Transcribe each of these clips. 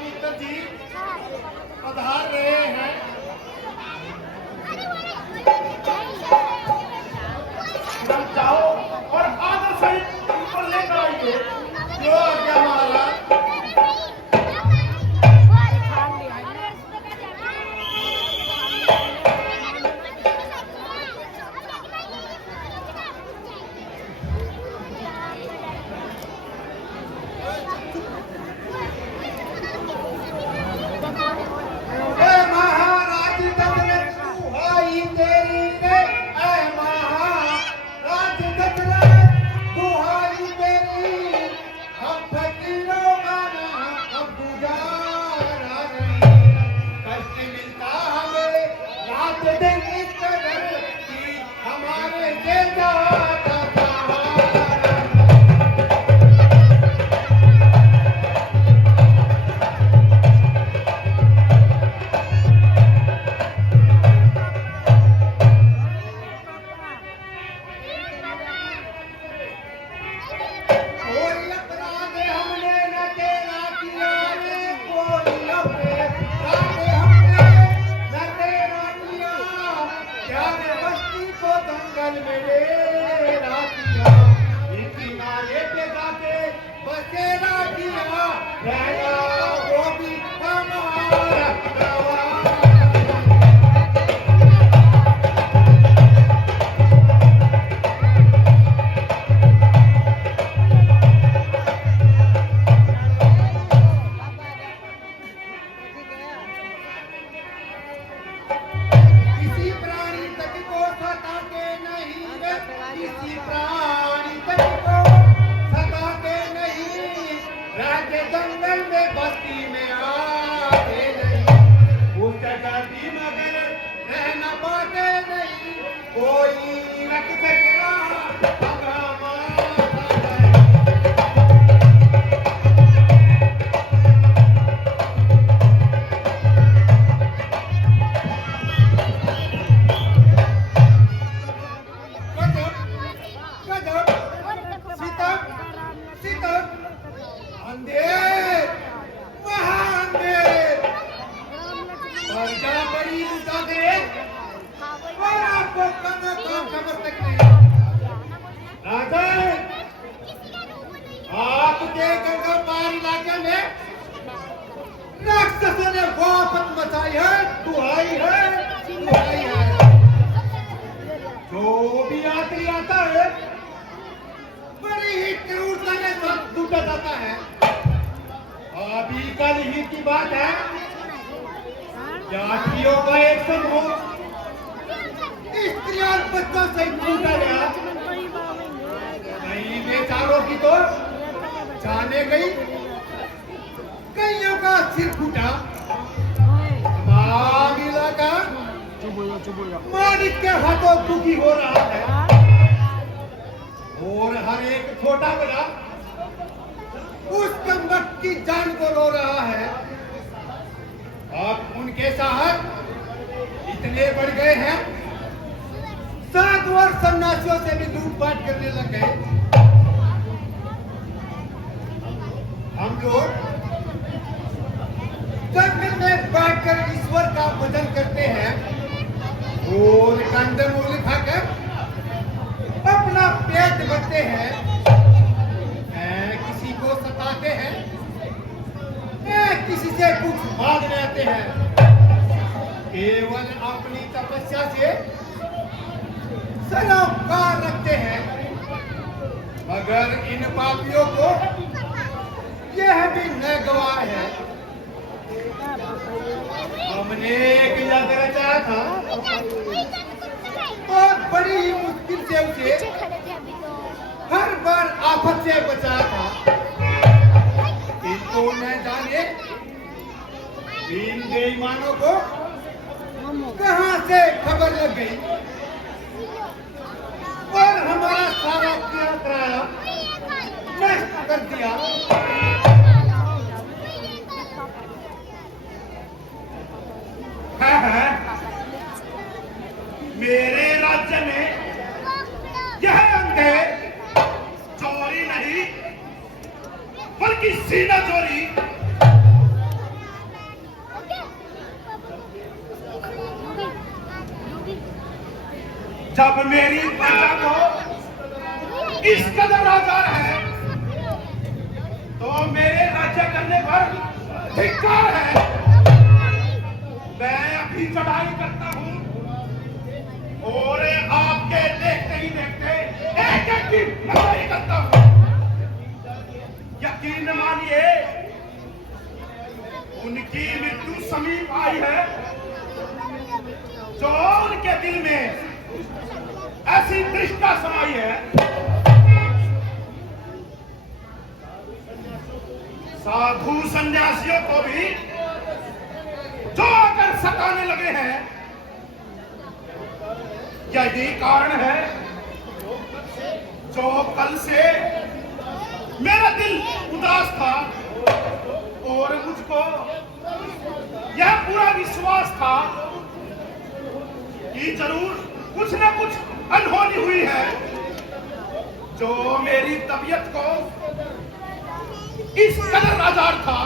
मित्र जी पधार रहे हैं। जाओ और आदर सहित उनको लेकर आइए। जो आज्ञा महाराज। मेरे राज्य में यह अंधे चोरी नहीं बल्कि सीना चोरी जब मेरी प्रजा को इस कदर आजार है तो मेरे राज्य करने पर धिक्कार है। मैं अभी चढ़ाई करता हूं और आपके देखते ही देखते एक एक की नजर करता हूं। यकीन मानिए उनकी मृत्यु समीप आई है। जो उनके दिल में ऐसी दृष्टा समाई है, साधु सन्यासियों को भी जो आकर सताने लगे हैं, यही कारण है जो कल से मेरा दिल उदास था और मुझको यह पूरा विश्वास था कि जरूर कुछ न कुछ अनहोनी हुई है जो मेरी तबीयत को इस कदर आजार था।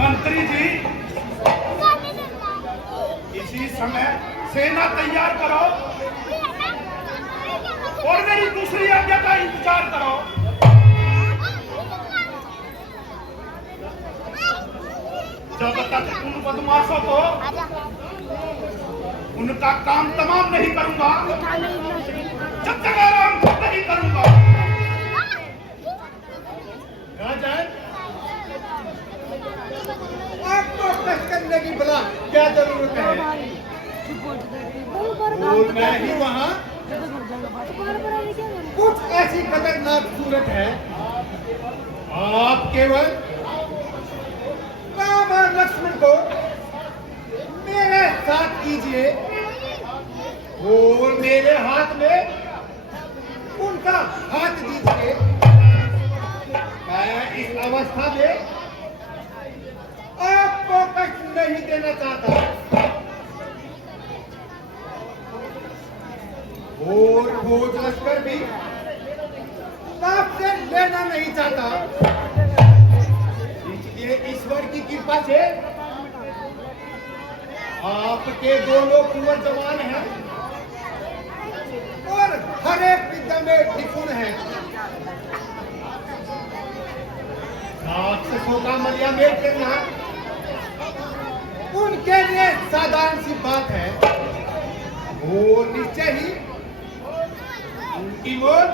मंत्री जी, इसी समय सेना तैयार करो और मेरी दूसरी आज्ञा का इंतजार करो। जब तक उन बदमाशों को उनका काम तमाम नहीं करूंगा, जब तक आराम नहीं करूंगा। राजन, आपको कष्ट करने की भला क्या जरूरत है? और मैं ही वहाँ कुछ ऐसी खतरनाक सूरत है, आप केवल राम और लक्ष्मण को मेरे साथ कीजिए और मेरे हाथ में उनका हाथ दीजिए। मैं इस अवस्था में आपको कष्ट नहीं देना चाहता और भोज लश्कर भी आपसे लेना नहीं चाहता। इसलिए ईश्वर की कृपा से आपके दोनों कुंवर जवान हैं और हर एक विद्या में निपुण हैं। राक्षसों का मलिया मेल करना उनके लिए साधारण सी बात है। वो निश्चय ही उनकी मौत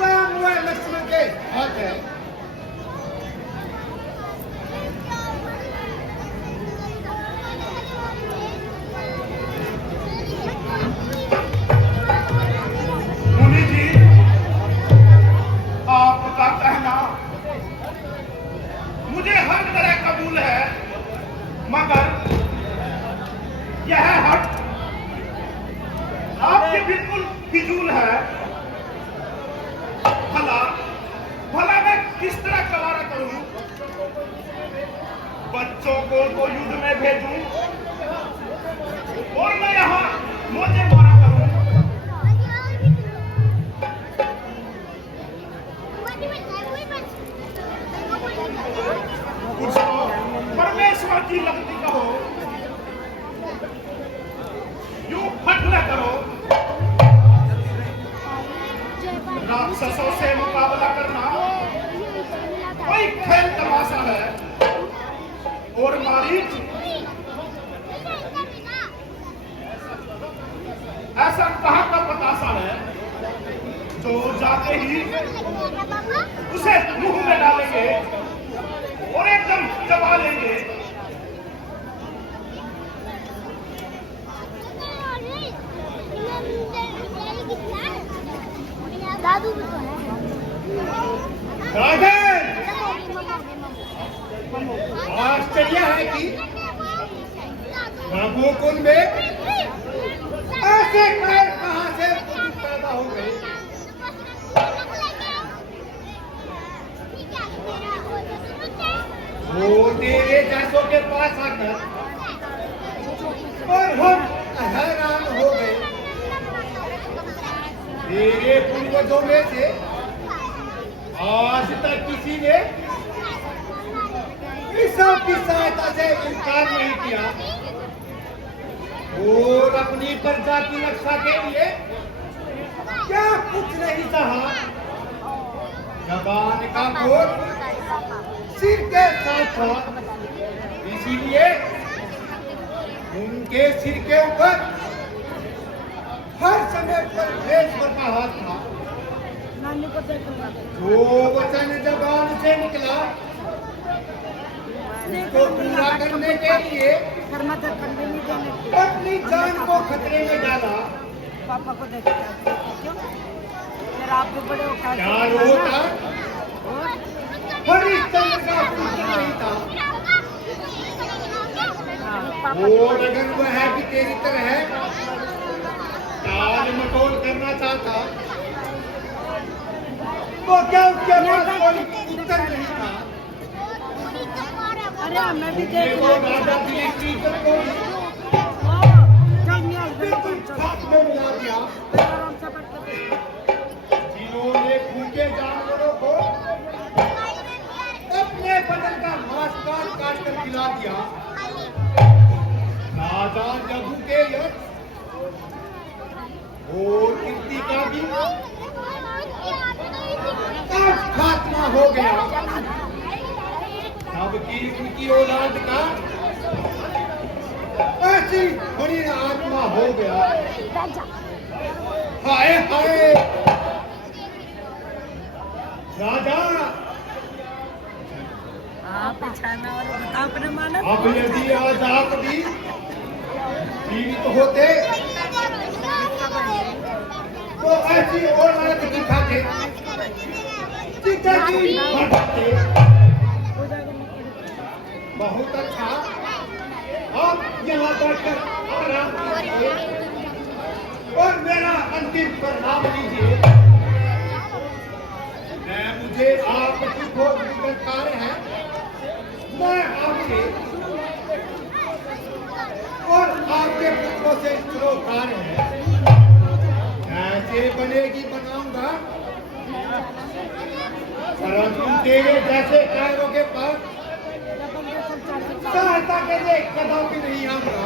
राम व लक्ष्मण के हाथ है। मुनि जी, आपका कहना मुझे हर तरह कबूल है, मगर यह हट आपके बिल्कुल फिजूल है। भला भला मैं किस तरह कवारा करूं? बच्चों को तो युद्ध में भेजूं और मैं यहाँ मोजे मारा करूं? कुछ तो परमेश्वर की लगती कहो, यूं फट न करो। राक्षसों से मुकाबला करना कोई खेल तमाशा है और मारीच ऐसा कहाँ का बतासा है जो जाते ही उसे मुंह में डालेंगे और एकदम चबा लेंगे। दादू भी तो है। राजन, आश्चर्य है कि गोकुल में ऐसे पैर कहां से पैदा हो गए। वो तेरे जैसों के पास आकर और हम हैरान हो गए। मेरे पूर्वजों में से आज तक किसी ने ईश्वर की सहायता से इनकार नहीं किया और अपनी प्रजा की रक्षा के लिए क्या कुछ नहीं सहा। जबान का कोट सिर के साथ था, इसीलिए उनके सिर के ऊपर हर समय पर भेष का हाथ था। जो वचन जबान से निकला उसको पूरा करने के लिए अपनी जान को खतरे में डाला। पापा को देखा क्यों? फिर आप भी बड़े हो क्या होता हरिश्चंद्र का पुत्र नहीं था और अगर वह भी तेरी तरह टाल मटोल करना चाहता तो क्या उसके पास कोई उत्तर नहीं था। अरे हमें भी देख वो राजा की एक इज्जत को बिल्कुल साथ में मिला दिया। जिन्होंने भूखे जानवरों को अपने बदन का मांस काट कर खिला दिया। राजा जबू के यश और कीर्ति का भी आज खात्मा हो गया। सबकी उनकी औलाद का ऐसी बड़ी आत्मा हो गया। हाय हाय राजा, आप बिछाना और बताओ अपने मानव। अब यदि आज आप भी जीवित होते तो ऐसी औलाद दिखाते पिताजी बढ़ाते। बहुत अच्छा, आप यहाँ बैठकर आराम कीजिए और मेरा अंतिम प्रणाम लीजिए। मुझे आपकी बहुत कार्य है। मैं आपसे और आपके पुत्रों से कार्य है। ऐसे बनेगी बनाऊंगा, परंतु तेरे जैसे कार्यों के पास सहायता के लिए कदापि नहीं आऊंगा।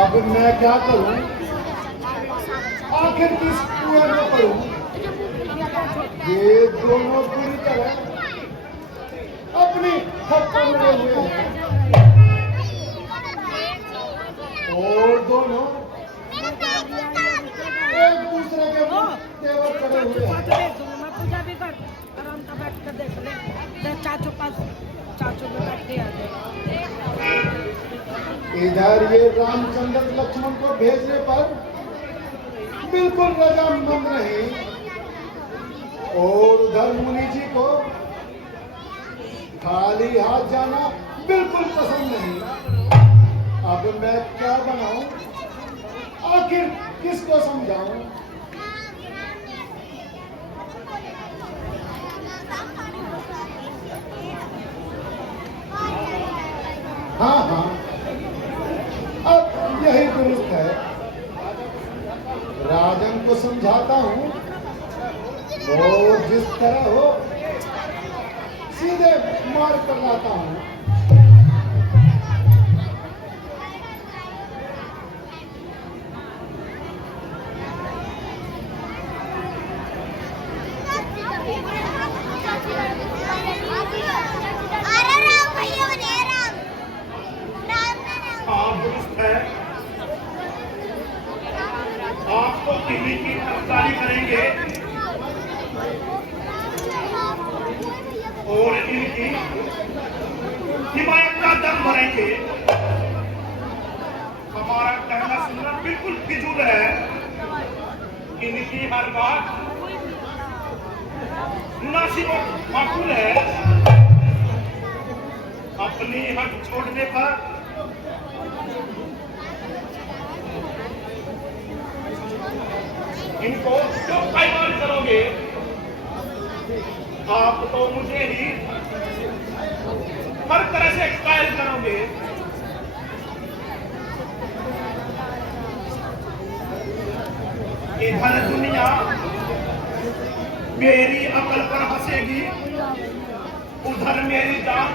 अब मैं क्या करूं? आखिर किस कुएं में पड़ूं? ये दोनों पूरी तरह अपनी हत्या में हुए हैं और दोनों एक दूसरे के तेवर चढ़े हुए हैं। चाचू पास चाचू को बैठ के आ जाए। इधर ये रामचंद्र लक्ष्मण को भेजने पर बिल्कुल रजामंद नहीं और उधर मुनि जी को खाली हाथ जाना बिल्कुल पसंद नहीं। अब मैं क्या बनाऊं? आखिर किसको समझाऊं? हाँ हाँ, अब यही दुरुस्त है। राजन को समझाता हूँ और जिस तरह हो सीधे मार कर लाता हूँ। आपको किसी की गिरफ्तारी करेंगे और इनकी हिमायत का दम भरेंगे। हमारा कहना सुनना बिल्कुल फिजूल है। इनकी हर बात मुनासिब और माकूल है। अपनी हक छोड़ने पर इनको क्यों पायमाल करोगे? आप तो मुझे ही हर तरह से कायल करोगे। इधर दुनिया मेरी अकल पर हंसेगी, उधर मेरी जान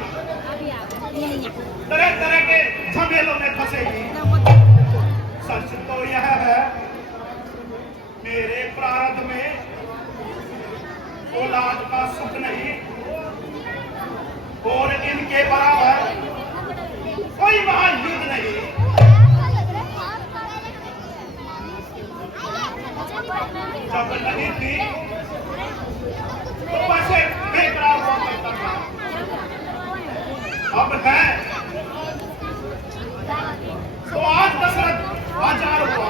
तरह तरह के झमेलों में फंसेगी। सच तो यह है मेरे प्रारब्ध में औलाद का सुख नहीं, और इनके बराबर कोई महायुद्ध नहीं। जब नहीं थी तो वैसे बेकरार हुआ करता था, अब है तो आज दशरथ आचार हुआ।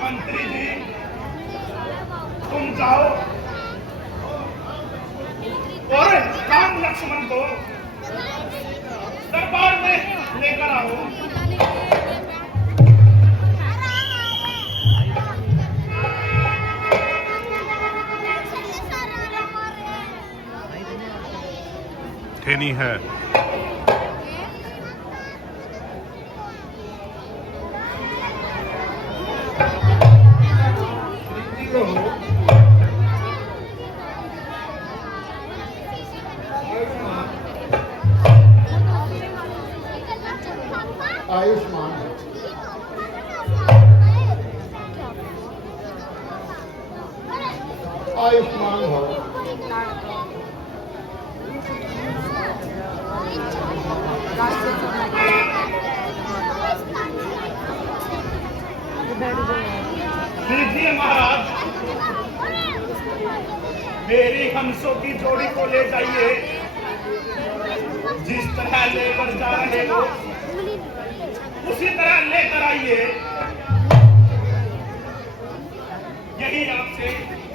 मंत्री जी तुम जाओ और राम लक्ष्मण को दरबार में लेकर आओ। नहीं है आयुष्मान आयुष्मान हो। लीजिए महाराज, मेरी हंसों की जोड़ी को ले जाइए। जिस तरह लेकर जा रहे हो उसी तरह लेकर आइए। यही आपसे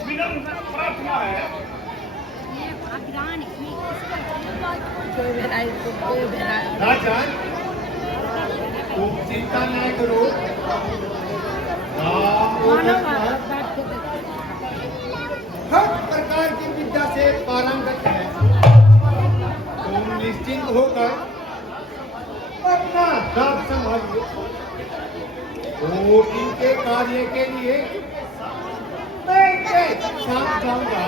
विनम्र प्रार्थना है। राजा तुम चिंता न करो, हर प्रकार की विद्या से पारंगत है। तुम निश्चिंत होकर अपना दाग संभालिए और इनके कार्य के लिए मैं शाम जाऊंगा।